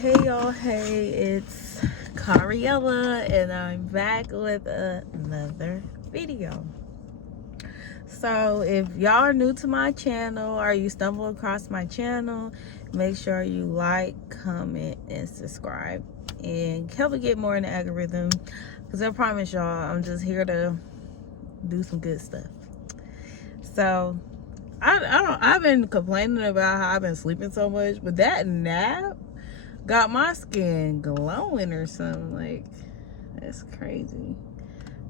Hey y'all, hey, it's Cariella and I'm back with another video. So if y'all are new to my channel or you stumble across my channel, make sure you like, comment, and subscribe and help me get more in the algorithm, because I promise y'all I'm just here to do some good stuff. So I've been complaining about how I've been sleeping so much, but that nap got my skin glowing or something. Like, that's crazy.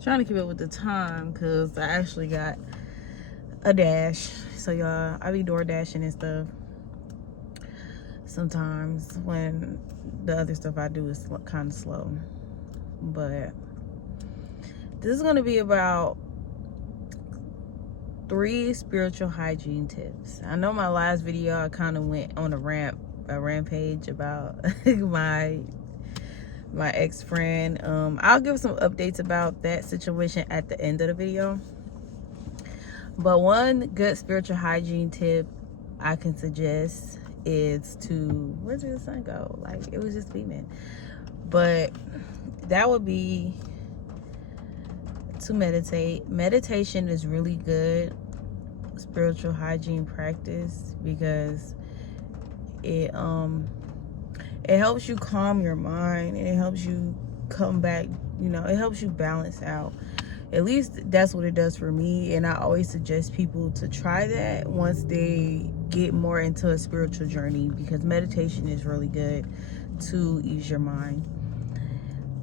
Trying to keep up with the time because I actually got a dash. So y'all, I be door dashing and stuff sometimes when the other stuff I do is kind of slow. But this is going to be about 3 spiritual hygiene tips. I know my last video I kind of went on a rampage about my ex-friend. I'll give some updates about that situation at the end of the video. But one good spiritual hygiene tip I can suggest is to, where did the sun go? Like, it was just beaming. But that would be to meditate. Meditation is really good spiritual hygiene practice because it helps you calm your mind and it helps you come back, it helps you balance out. At least that's what it does for me, and I always suggest people to try that once they get more into a spiritual journey, because meditation is really good to ease your mind.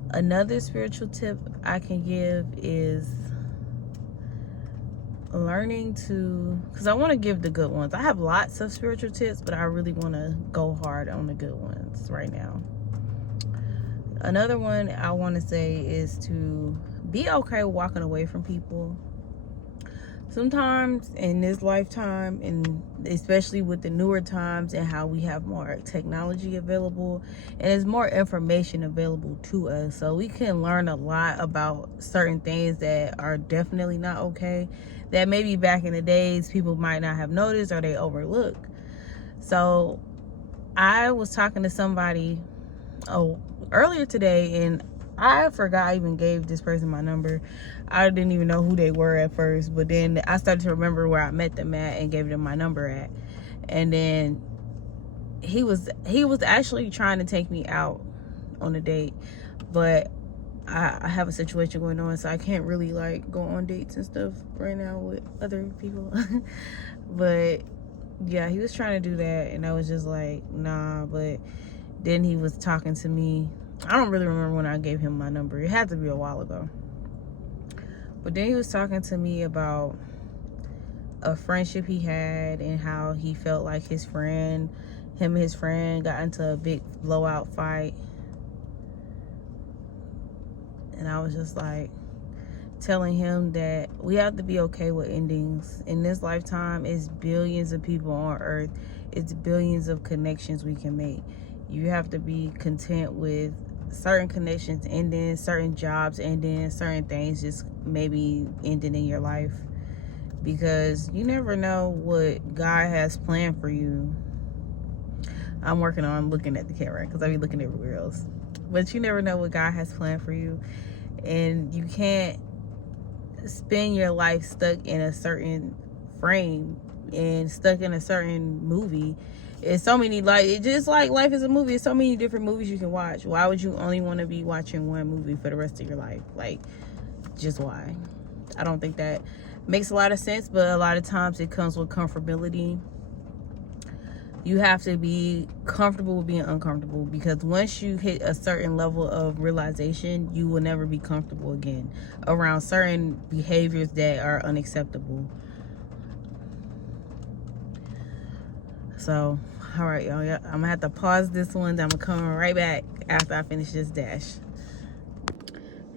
Another spiritual tip I can give is learning to, because I want to give the good ones. I have lots of spiritual tips, but I really want to go hard on the good ones right now. Another one I want to say is to be okay walking away from people. Sometimes in this lifetime, and especially with the newer times and how we have more technology available and there's more information available to us, so we can learn a lot about certain things that are definitely not okay, that maybe back in the days people might not have noticed or they overlook. So I was talking to somebody earlier today, and I forgot I even gave this person my number. I didn't even know who they were at first, but then I started to remember where I met them at and gave them my number at. And then he was actually trying to take me out on a date, but I have a situation going on, so I can't really like go on dates and stuff right now with other people. But yeah, he was trying to do that, and I was just like, nah. But then he was talking to me. I don't really remember when I gave him my number. It had to be a while ago. But then he was talking to me about a friendship he had and how he felt like him and his friend got into a big blowout fight. And I was just like telling him that we have to be okay with endings. In this lifetime, it's billions of people on earth. It's billions of connections we can make. You have to be content with certain connections ending, certain jobs ending, certain things just maybe ending in your life, because you never know what God has planned for you. I'm working on looking at the camera because I be looking everywhere else. But you never know what God has planned for you, and you can't spend your life stuck in a certain frame and stuck in a certain movie. It's so many, like, it's just like life is a movie. It's so many different movies you can watch. Why would you only want to be watching one movie for the rest of your life? Like, just why? I don't think that makes a lot of sense, but a lot of times it comes with comfortability. You have to be comfortable with being uncomfortable, because once you hit a certain level of realization, you will never be comfortable again around certain behaviors that are unacceptable. So, all right, y'all. I'm gonna have to pause this one. I'm gonna come right back after I finish this dash.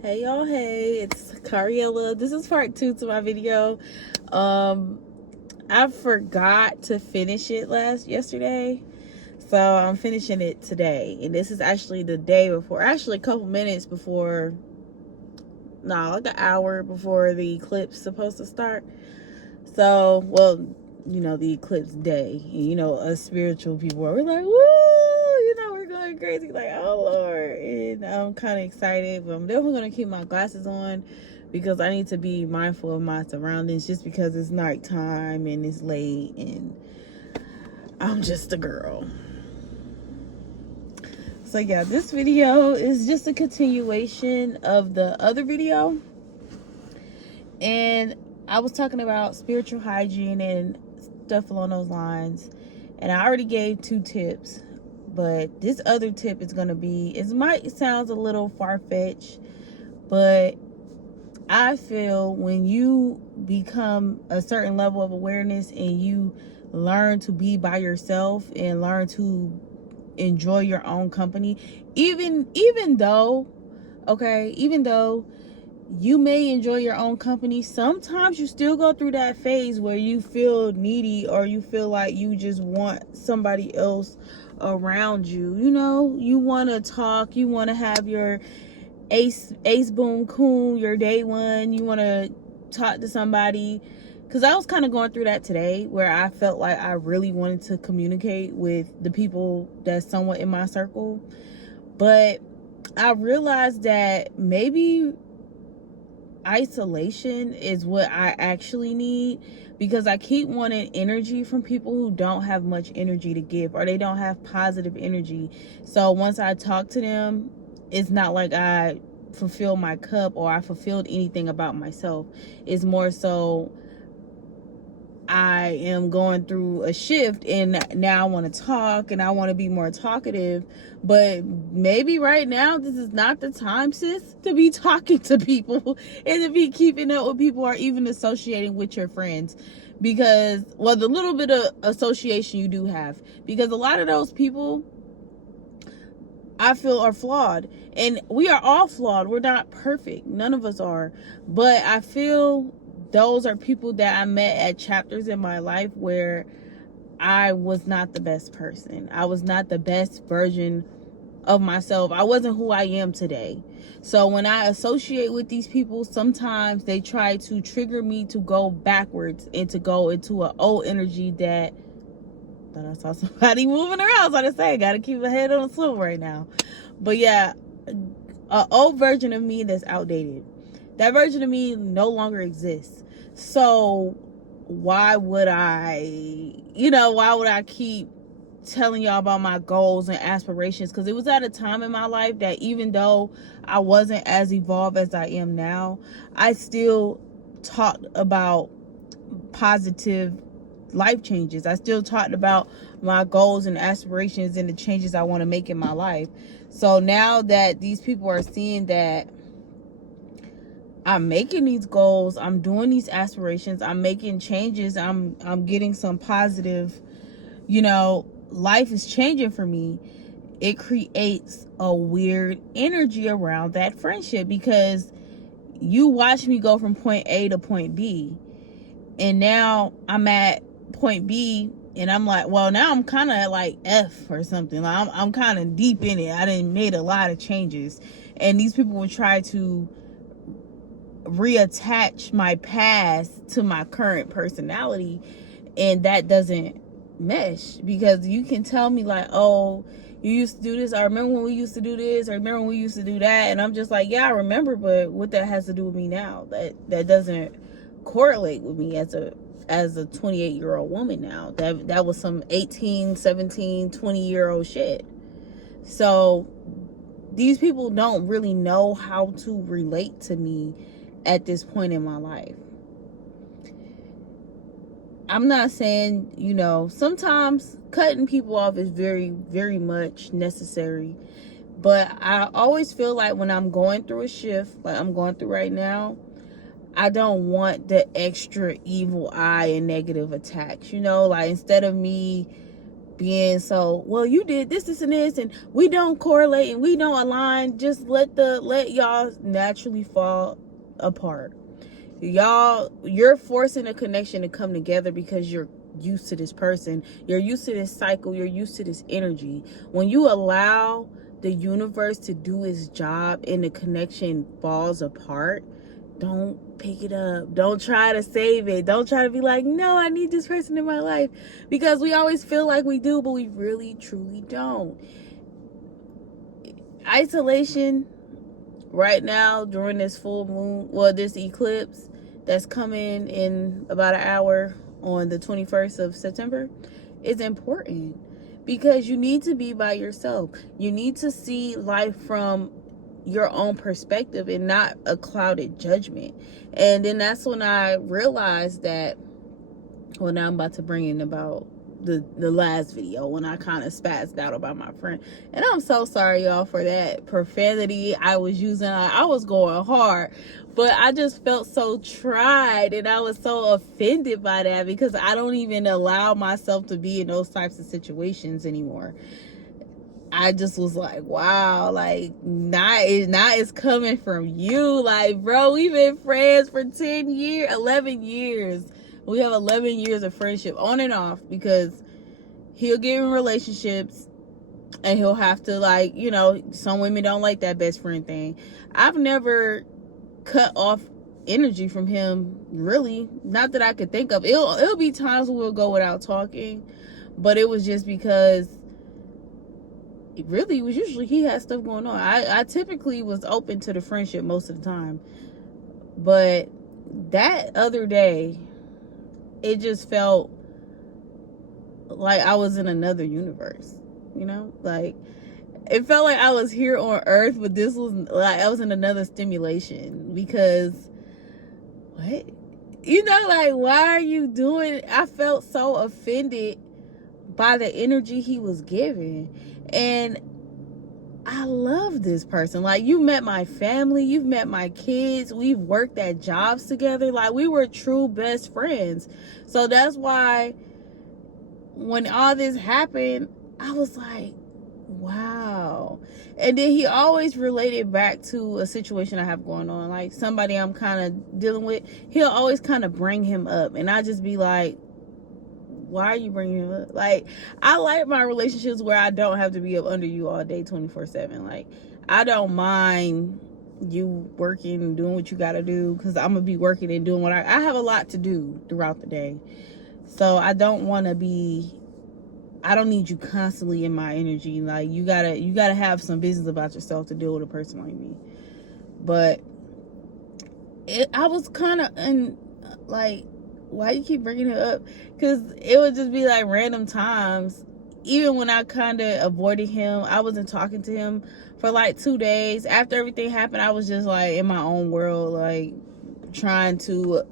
Hey y'all, hey, it's Cariella. This is part 2 to my video. I forgot to finish it yesterday, so I'm finishing it today. And this is actually the day before, actually a couple minutes before, like an hour before the eclipse supposed to start. So, well, the eclipse day, us spiritual people, we're like, woo, we're going going crazy, like, oh Lord. And I'm kind of excited, but I'm definitely going to keep my glasses on because I need to be mindful of my surroundings, just because it's nighttime and it's late and I'm just a girl. So yeah, this video is just a continuation of the other video, and I was talking about spiritual hygiene and stuff along those lines, and I already gave 2 tips, but this other tip is going to be, it might sound a little far-fetched, but I feel when you become a certain level of awareness and you learn to be by yourself and learn to enjoy your own company, even though you may enjoy your own company, sometimes you still go through that phase where you feel needy, or you feel like you just want somebody else around you. You know, you want to talk, you want to have your ace boom coon, your day one, you want to talk to somebody. Because I was kind of going through that today, where I felt like I really wanted to communicate with the people that's somewhat in my circle. But I realized that maybe isolation is what I actually need, because I keep wanting energy from people who don't have much energy to give, or they don't have positive energy. So once I talk to them, it's not like I fulfill my cup or I fulfilled anything about myself. It's more so I am going through a shift, and now I want to talk and I want to be more talkative. But maybe right now this is not the time, sis, to be talking to people and to be keeping up with people, or even associating with your friends. Because, well, the little bit of association you do have, because a lot of those people, I feel, are flawed. And we are all flawed. We're not perfect. None of us are. But I feel those are people that I met at chapters in my life where I was not the best person. I was not the best version of myself. I wasn't who I am today. So when I associate with these people, sometimes they try to trigger me to go backwards and to go into an old energy that I saw somebody moving around. So I say, gotta keep my head on the swivel right now. But yeah, an old version of me that's outdated. That version of me no longer exists. So why would I keep telling y'all about my goals and aspirations? Because it was at a time in my life that even though I wasn't as evolved as I am now, I still talked about positive life changes. I still talked about my goals and aspirations and the changes I want to make in my life. So now that these people are seeing that I'm making these goals, I'm doing these aspirations, I'm making changes, I'm getting some positive, life is changing for me, it creates a weird energy around that friendship, because you watch me go from point A to point B, and now I'm at point B, and I'm like, well, now I'm kind of like F or something. Like I'm kind of deep in it. I done made a lot of changes, and these people will try to reattach my past to my current personality, and that doesn't mesh, because you can tell me like, oh, you used to do this, I remember when we used to do this, I remember when we used to do that, and I'm just like, yeah, I remember, but what that has to do with me now? That doesn't correlate with me as a 28-year-old woman now. That was some 18, 17, 20-year-old shit. So these people don't really know how to relate to me at this point in my life. I'm not saying, sometimes cutting people off is very, very much necessary. But I always feel like when I'm going through a shift, like I'm going through right now, I don't want the extra evil eye and negative attacks. Like instead of me being so, well, you did this, and this, and we don't correlate and we don't align, just let y'all naturally fall apart. You're forcing a connection to come together because you're used to this person, you're used to this cycle, you're used to this energy. When you allow the universe to do its job and the connection falls apart, don't pick it up. Don't try to save it. Don't try to be like, no, I need this person in my life, because we always feel like we do, but we really truly don't. isolation right now during this full moon, well, this eclipse that's coming in about an hour on the 21st of September is important, because you need to be by yourself. You need to see life from your own perspective and not a clouded judgment. And then that's when I realized that, well, now I'm about to bring in about the last video when I kind of spazzed out about my friend. And I'm so sorry, y'all, for that profanity I was using. I was going hard, but I just felt so tried, and I was so offended by that, because I don't even allow myself to be in those types of situations anymore. I just was like, wow, like, not is coming from you. Like, bro, we've been friends for 10 years, 11 years. We have 11 years of friendship on and off, because he'll get in relationships and he'll have to, like, you know, some women don't like that best friend thing. I've never cut off energy from him, really. Not that I could think of. It'll be times when we'll go without talking, but it was just because it really was usually he had stuff going on. I typically was open to the friendship most of the time, but that other day, it just felt like I was in another universe, you know? Like, it felt like I was here on Earth, but this was like I was in another stimulation, because what? You know, like, why are you doing? I felt so offended by the energy he was giving. And I love this person. Like, you met my family, you've met my kids, we've worked at jobs together. Like, we were true best friends. So that's why when all this happened, I was like, wow. And then he always related back to a situation I have going on, like somebody I'm kind of dealing with. He'll always kind of bring him up, and I just be like, why are you bringing him up? Like, I like my relationships where I don't have to be up under you all day 24/7. Like, I don't mind you working and doing what you got to do, because I'm gonna be working and doing what I have a lot to do throughout the day. So I don't need you constantly in my energy. Like, you gotta have some business about yourself to deal with a person like me. But I was kind of like, why you keep bringing it up? Because it would just be like random times. Even when I kind of avoided him, I wasn't talking to him for like 2 days. After everything happened, I was just like in my own world, like trying to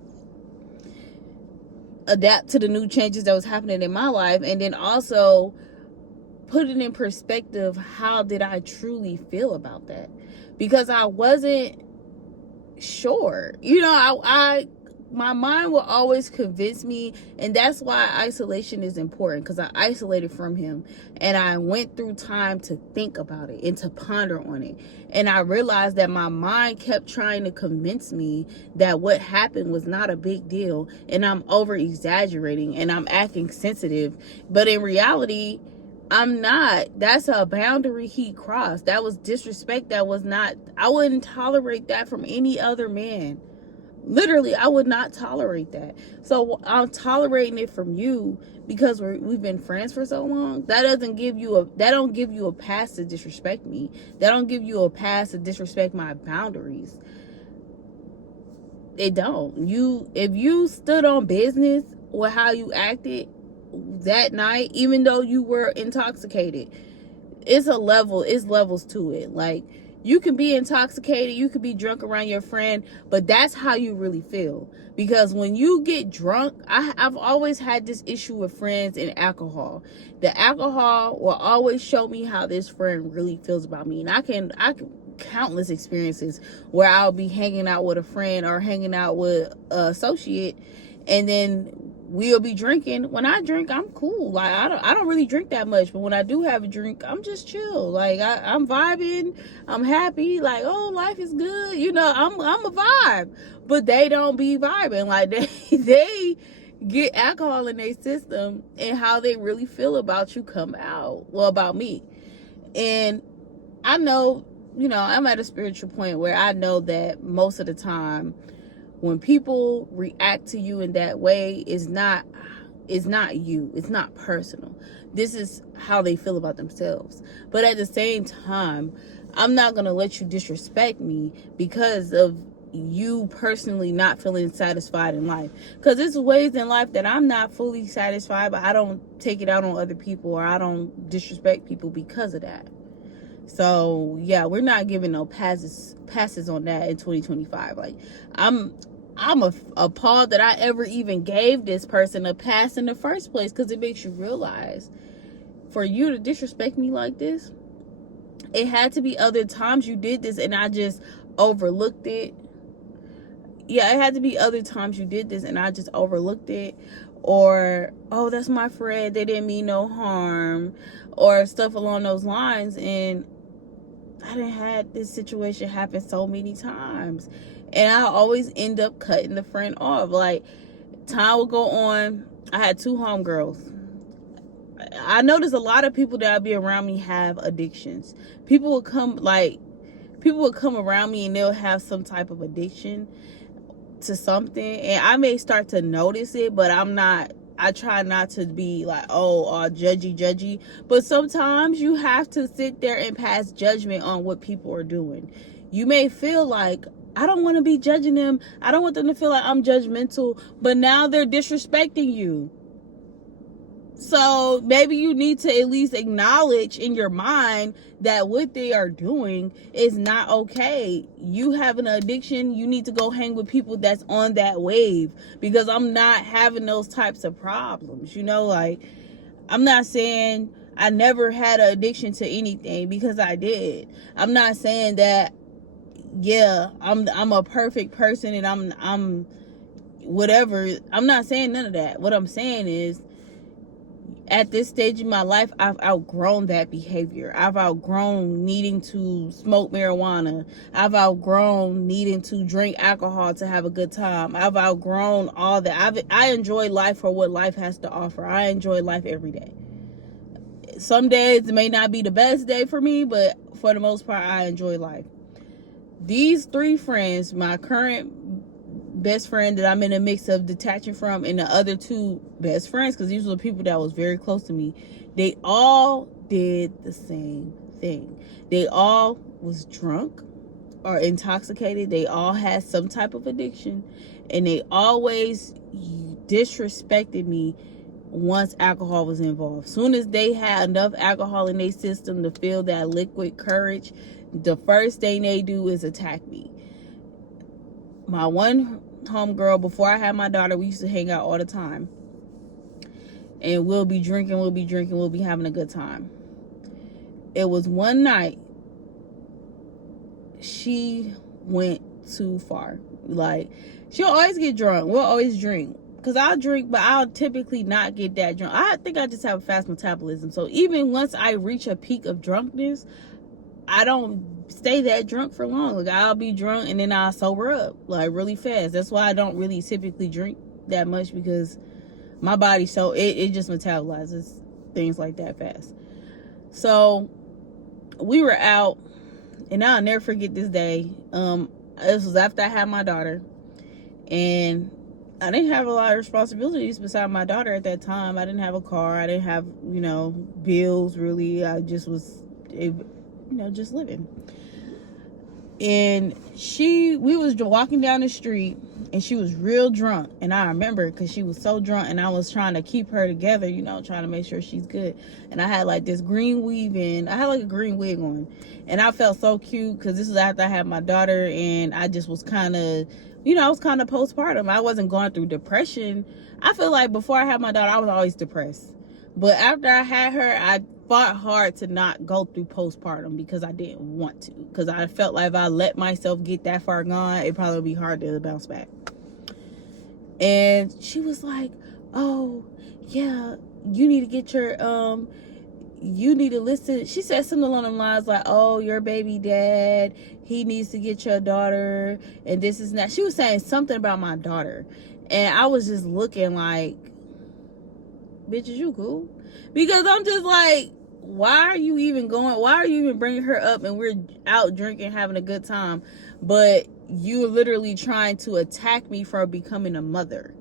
adapt to the new changes that was happening in my life. And then also put it in perspective, how did I truly feel about that? Because I wasn't sure. You know, my mind will always convince me, and that's why isolation is important, because I isolated from him and I went through time to think about it and to ponder on it. And I realized that my mind kept trying to convince me that what happened was not a big deal, and I'm over exaggerating and I'm acting sensitive. But in reality, I'm not. That's a boundary he crossed. That was disrespect. That was not, I wouldn't tolerate that from any other man. Literally, I would not tolerate that. So I'm tolerating it from you because we've been friends for so long. That don't give you a pass to disrespect me. That don't give you a pass to disrespect my boundaries. It don't. If you stood on business or how you acted that night, even though you were intoxicated, it's levels to it. Like, you can be intoxicated, you could be drunk around your friend, but that's how you really feel. Because when you get drunk, I've always had this issue with friends and alcohol. The alcohol will always show me how this friend really feels about me. And I can countless experiences where I'll be hanging out with a friend or hanging out with an associate, and then we'll be drinking. When I drink, I'm cool. Like, I don't really drink that much, but when I do have a drink, I'm just chill. Like, I'm vibing, I'm happy. Like, oh, life is good. You know, I'm a vibe. But they don't be vibing. Like, they get alcohol in their system, and how they really feel about you come out. Well, about me. And I know, you know, I'm at a spiritual point where I know that most of the time, when people react to you in that way, it's not you. It's not personal. This is how they feel about themselves. But at the same time, I'm not going to let you disrespect me because of you personally not feeling satisfied in life. Because there's ways in life that I'm not fully satisfied, but I don't take it out on other people, or I don't disrespect people because of that. So yeah, we're not giving no passes on that in 2025. Like, I'm appalled that I ever even gave this person a pass in the first place, because it makes you realize, for you to disrespect me like this, it had to be other times you did this and I just overlooked it. Yeah, it had to be other times you did this and I just overlooked it. Or, oh, that's my friend, they didn't mean no harm, or stuff along those lines. And I done had this situation happen so many times, and I always end up cutting the friend off. Like, time would go on. I had 2 homegirls. I noticed a lot of people that would be around me have addictions. People would come around me and they'll have some type of addiction to something, and I may start to notice it, but I try not to be like, all judgy. But sometimes you have to sit there and pass judgment on what people are doing. You may feel like, I don't want to be judging them, I don't want them to feel like I'm judgmental, but now they're disrespecting you. So maybe you need to at least acknowledge in your mind that what they are doing is not okay. You have an addiction, you need to go hang with people that's on that wave, because I'm not having those types of problems. Like, I'm not saying I never had an addiction to anything, because I did. I'm not saying that, yeah, I'm a perfect person and I'm whatever. I'm not saying none of that. What I'm saying is, at this stage in my life, I've outgrown that behavior. I've outgrown needing to smoke marijuana. I've outgrown needing to drink alcohol to have a good time. I've outgrown all that. I enjoy life for what life has to offer. I enjoy life every day. Some days it may not be the best day for me, but for the most part, I enjoy life. These 3 friends, my current best friend that I'm in a mix of detaching from, and the other 2 best friends, because these were the people that was very close to me, they all did the same thing. They all was drunk or intoxicated. They all had some type of addiction, and they always disrespected me once alcohol was involved. Soon as they had enough alcohol in their system to feel that liquid courage, the first thing they do is attack me. My one homegirl, before I had my daughter, we used to hang out all the time, and we'll be drinking, we'll be having a good time. It was one night she went too far. Like, she'll always get drunk, we'll always drink, because I'll drink, but I'll typically not get that drunk. I think I just have a fast metabolism, so even once I reach a peak of drunkenness, I don't stay that drunk for long. Like, I'll be drunk and then I'll sober up like really fast. That's why I don't really typically drink that much, because my body, so it just metabolizes things like that fast. So we were out, and I'll never forget this day. This was after I had my daughter, and I didn't have a lot of responsibilities beside my daughter at that time. I didn't have a car, I didn't have bills really. I just was just living. And we was walking down the street, and she was real drunk, and I remember, because she was so drunk, and I was trying to keep her together, trying to make sure she's good. And I had like this green weave in. I had like a green wig on, and I felt so cute, because this was after I had my daughter, and I just was kind of I was kind of postpartum. I wasn't going through depression. I feel like before I had my daughter, I was always depressed, but after I had her, I fought hard to not go through postpartum, because I didn't want to, because I felt like if I let myself get that far gone, it probably would be hard to bounce back. And she was like, oh yeah, you need to get your you need to listen. She said something along the lines like, oh, your baby dad, he needs to get your daughter, and this is not. She was saying something about my daughter, and I was just looking like, bitch, is you cool? Because I'm just like, why are you even bringing her up, and we're out drinking, having a good time, but you're literally trying to attack me for becoming a mother.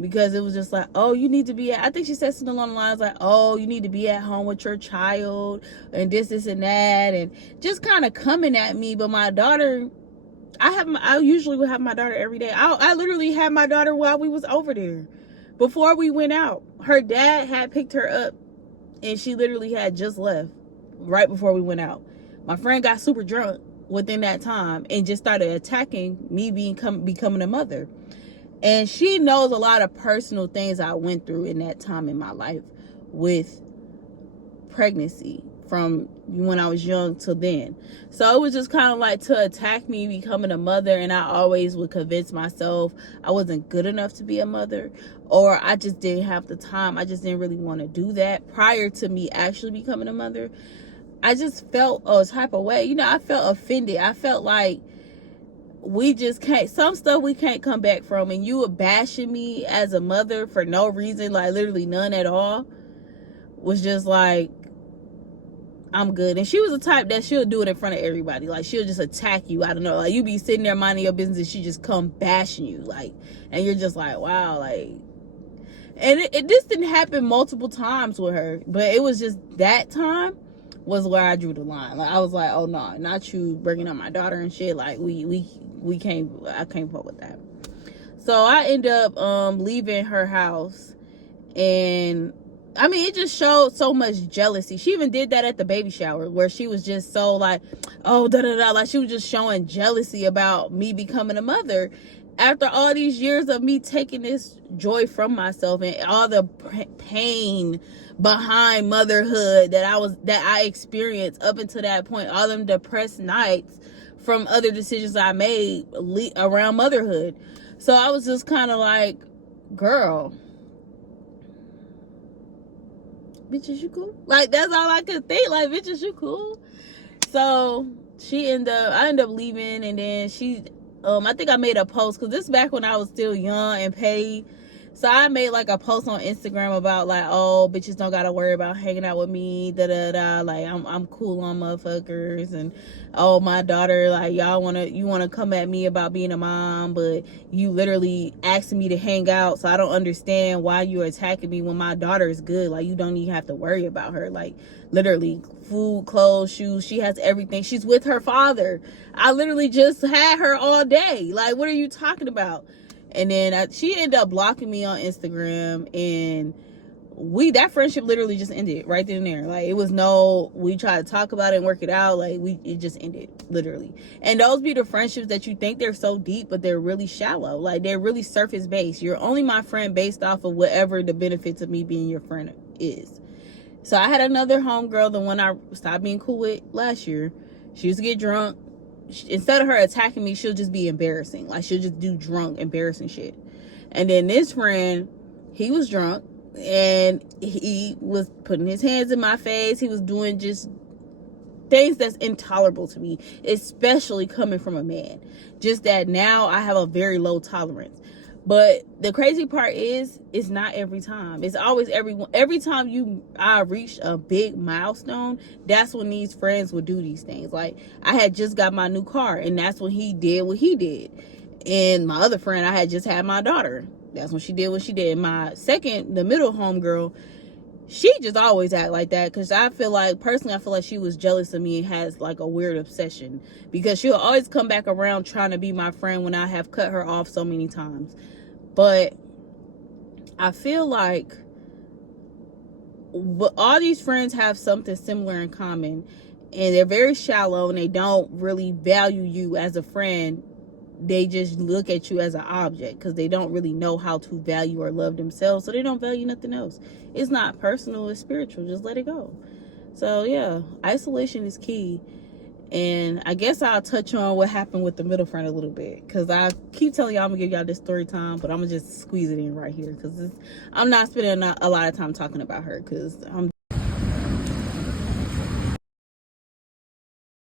because it was just like, oh, you need to be I think she said something along the lines like, oh, you need to be at home with your child and this and that, and just kind of coming at me. But my daughter, I usually would have my daughter every day. I literally had my daughter while we was over there. Before we went out, her dad had picked her up, and she literally had just left right before we went out. My friend got super drunk within that time and just started attacking me becoming a mother. And she knows a lot of personal things I went through in that time in my life with pregnancy, from when I was young to then. So it was just kind of like to attack me becoming a mother, and I always would convince myself I wasn't good enough to be a mother, or I just didn't have the time. I just didn't really want to do that prior to me actually becoming a mother. I just felt a type of way. You know, I felt offended. I felt like we just can't, some stuff we can't come back from, and you were bashing me as a mother for no reason, like literally none at all, was just like, I'm good. And she was the type that she'll do it in front of everybody. Like, she'll just attack you. I don't know. Like, you be sitting there minding your business, and she just come bashing you. Like, and you're just like, wow. Like, and this didn't happen multiple times with her, but it was just that time was where I drew the line. Like, I was like, oh no, not you bringing up my daughter and shit. Like, we can't, I can't fuck with that. So I end up leaving her house, and I mean, it just showed so much jealousy. She even did that at the baby shower, where she was just so like, oh, da-da-da. Like, she was just showing jealousy about me becoming a mother. After all these years of me taking this joy from myself and all the pain behind motherhood that I experienced up until that point, all them depressed nights from other decisions I made around motherhood. So I was just kind of like, girl, bitches, you cool? Like, that's all I could think. Like, bitches, you cool? So I ended up leaving, and then I think I made a post, because this is back when I was still young and paid. So I made like a post on Instagram about like, oh, bitches don't gotta worry about hanging out with me, da-da-da. Like, I'm cool on motherfuckers. And, oh, my daughter, like, you wanna come at me about being a mom, but you literally asking me to hang out. So I don't understand why you're attacking me when my daughter is good. Like, you don't even have to worry about her. Like, literally, food, clothes, shoes, she has everything. She's with her father. I literally just had her all day. Like, what are you talking about? And then she ended up blocking me on Instagram, and that friendship literally just ended right then and there. Like, it was we tried to talk about it and work it out. Like, it just ended, literally. And those be the friendships that you think they're so deep, but they're really shallow. Like, they're really surface based. You're only my friend based off of whatever the benefits of me being your friend is. So I had another homegirl, the one I stopped being cool with last year. She used to get drunk. Instead of her attacking me, she'll just be embarrassing. Like, she'll just do drunk, embarrassing shit. And then this friend, he was drunk, and he was putting his hands in my face. He was doing just things that's intolerable to me, especially coming from a man. Just that now I have a very low tolerance. But the crazy part is, it's not every time. It's always every time I reach a big milestone, that's when these friends would do these things. Like, I had just got my new car, and that's when he did what he did. And my other friend, I had just had my daughter. That's when she did what she did. My second, the middle homegirl, she just always act like that, because I feel like she was jealous of me and has like a weird obsession, because she'll always come back around trying to be my friend when I have cut her off so many times. But I feel like all these friends have something similar in common, and they're very shallow, and they don't really value you as a friend. They just look at you as an object, because they don't really know how to value or love themselves, so they don't value nothing else. It's not personal, it's spiritual. Just let it go. So yeah, isolation is key. And I guess I'll touch on what happened with the middle friend a little bit, because I keep telling y'all I'm gonna give y'all this story time, but I'm gonna just squeeze it in right here, because I'm not spending a lot of time talking about her, because I'm